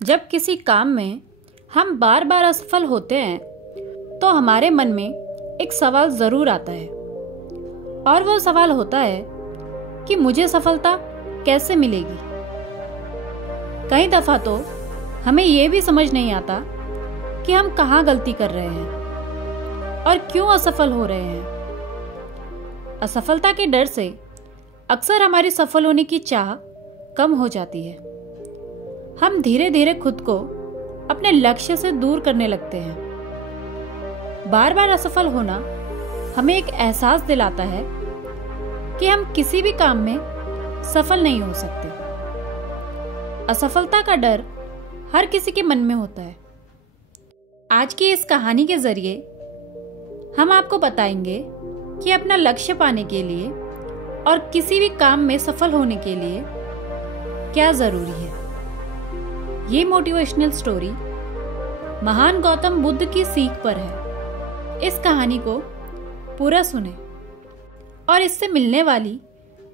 जब किसी काम में हम बार बार असफल होते हैं तो हमारे मन में एक सवाल ज़रूर आता है और वो सवाल होता है कि मुझे सफलता कैसे मिलेगी। कई दफ़ा तो हमें ये भी समझ नहीं आता कि हम कहाँ गलती कर रहे हैं और क्यों असफल हो रहे हैं। असफलता के डर से अक्सर हमारी सफल होने की चाह कम हो जाती है। हम धीरे धीरे खुद को अपने लक्ष्य से दूर करने लगते हैं। बार बार असफल होना हमें एक एहसास दिलाता है कि हम किसी भी काम में सफल नहीं हो सकते। असफलता का डर हर किसी के मन में होता है। आज की इस कहानी के जरिए हम आपको बताएंगे कि अपना लक्ष्य पाने के लिए और किसी भी काम में सफल होने के लिए क्या जरूरी है। ये मोटिवेशनल स्टोरी महान गौतम बुद्ध की सीख पर है। इस कहानी को पूरा सुने और इससे मिलने वाली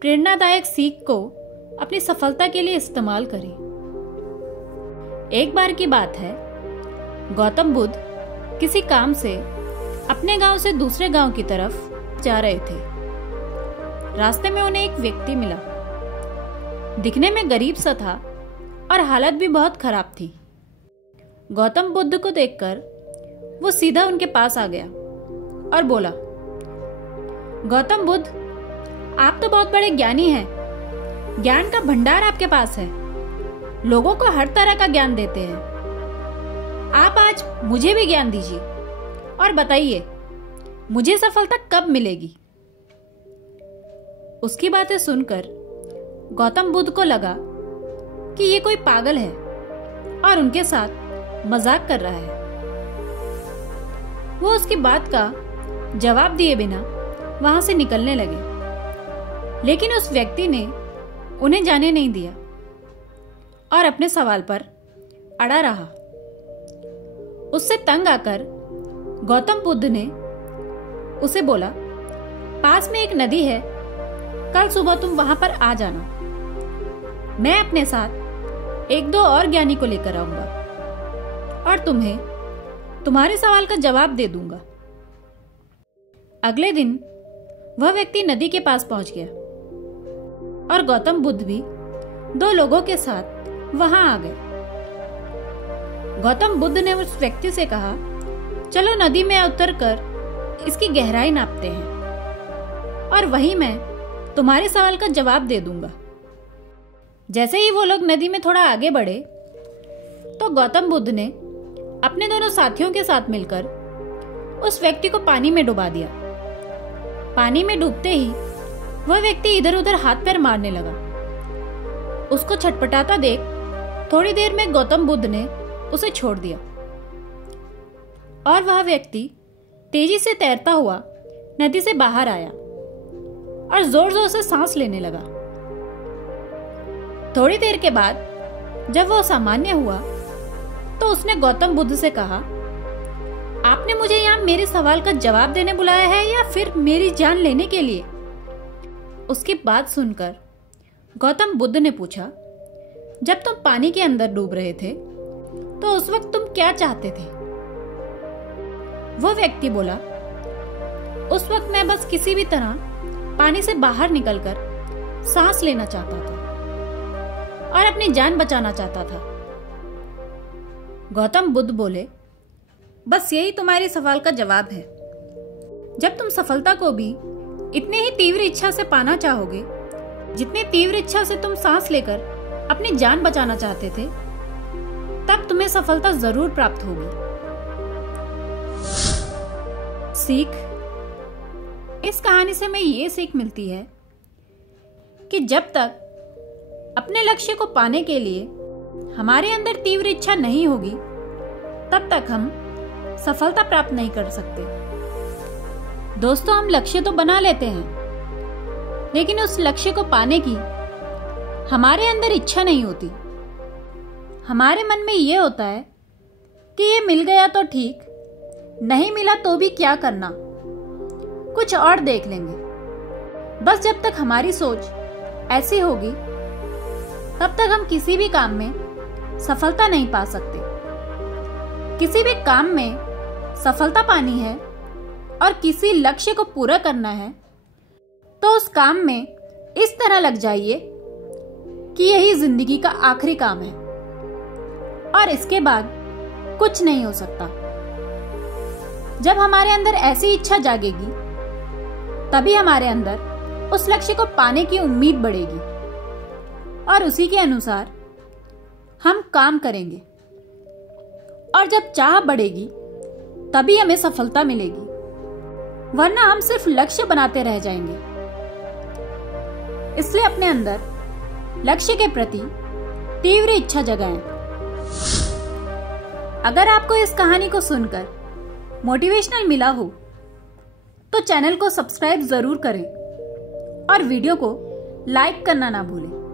प्रेरणादायक सीख को अपनी सफलता के लिए इस्तेमाल करें। एक बार की बात है, गौतम बुद्ध किसी काम से अपने गांव से दूसरे गांव की तरफ जा रहे थे। रास्ते में उन्हें एक व्यक्ति मिला। दिखने में गरीब सा था और हालत भी बहुत खराब थी। गौतम बुद्ध को देखकर वो सीधा उनके पास आ गया और बोला, गौतम बुद्ध, आप तो बहुत बड़े ज्ञानी हैं। ज्ञान का भंडार आपके पास है। लोगों को हर तरह का ज्ञान देते हैं। आप आज मुझे भी ज्ञान दीजिए और बताइए मुझे सफलता कब मिलेगी। उसकी बातें सुनकर गौतम बुद्ध को लगा कि ये कोई पागल है और उनके साथ मजाक कर रहा है। वो उसकी बात का जवाब दिए बिना वहां से निकलने लगे, लेकिन उस व्यक्ति ने उन्हें जाने नहीं दिया और अपने सवाल पर अड़ा रहा। उससे तंग आकर गौतम बुद्ध ने उसे बोला, पास में एक नदी है, कल सुबह तुम वहां पर आ जाना। मैं अपने साथ एक दो और ज्ञानी को लेकर आऊंगा और तुम्हें तुम्हारे सवाल का जवाब दे दूंगा। अगले दिन वह व्यक्ति नदी के पास पहुंच गया और गौतम बुद्ध भी दो लोगों के साथ वहां आ गए। गौतम बुद्ध ने उस व्यक्ति से कहा, चलो नदी में उतरकर इसकी गहराई नापते हैं और वहीं मैं तुम्हारे सवाल का जवाब दे दूंगा। जैसे ही वो लोग नदी में थोड़ा आगे बढ़े तो गौतम बुद्ध ने अपने दोनों साथियों के साथ मिलकर उस व्यक्ति को पानी में डुबा दिया। पानी में डूबते ही वह व्यक्ति इधर उधर हाथ पैर मारने लगा। उसको छटपटाता देख थोड़ी देर में गौतम बुद्ध ने उसे छोड़ दिया और वह व्यक्ति तेजी से तैरता हुआ नदी से बाहर आया और जोर जोर से सांस लेने लगा। थोड़ी देर के बाद जब वो सामान्य हुआ तो उसने गौतम बुद्ध से कहा, आपने मुझे यहाँ मेरे सवाल का जवाब देने बुलाया है या फिर मेरी जान लेने के लिए? उसकी बात सुनकर गौतम बुद्ध ने पूछा, जब तुम पानी के अंदर डूब रहे थे तो उस वक्त तुम क्या चाहते थे? वो व्यक्ति बोला, उस वक्त मैं बस किसी भी तरह पानी से बाहर निकलकर सांस लेना चाहता था और अपनी जान बचाना चाहता था। गौतम बुद्ध बोले, बस यही तुम्हारे सवाल का जवाब है। जब तुम सफलता को भी इतनी ही तीव्र इच्छा से पाना चाहोगे जितनी तीव्र इच्छा से तुम सांस लेकर अपनी जान बचाना चाहते थे, तब तुम्हें सफलता जरूर प्राप्त होगी। सीख, इस कहानी से हमें ये सीख मिलती है कि जब तक अपने लक्ष्य को पाने के लिए हमारे अंदर तीव्र इच्छा नहीं होगी, तब तक हम सफलता प्राप्त नहीं कर सकते। दोस्तों, हम लक्ष्य तो बना लेते हैं, लेकिन उस लक्ष्य को पाने की हमारे अंदर इच्छा नहीं होती। हमारे मन में ये होता है कि ये मिल गया तो ठीक, नहीं मिला तो भी क्या करना, कुछ और देख लेंगे। बस जब तक हमारी सोच ऐसी होगी तब तक हम किसी भी काम में सफलता नहीं पा सकते। किसी भी काम में सफलता पानी है और किसी लक्ष्य को पूरा करना है तो उस काम में इस तरह लग जाइए कि यही जिंदगी का आखिरी काम है और इसके बाद कुछ नहीं हो सकता। जब हमारे अंदर ऐसी इच्छा जागेगी तभी हमारे अंदर उस लक्ष्य को पाने की उम्मीद बढ़ेगी और उसी के अनुसार हम काम करेंगे और जब चाह बढ़ेगी तभी हमें सफलता मिलेगी, वरना हम सिर्फ लक्ष्य बनाते रह जाएंगे। इसलिए अपने अंदर लक्ष्य के प्रति तीव्र इच्छा जगाएं। अगर आपको इस कहानी को सुनकर मोटिवेशनल मिला हो तो चैनल को सब्सक्राइब जरूर करें और वीडियो को लाइक करना ना भूलें।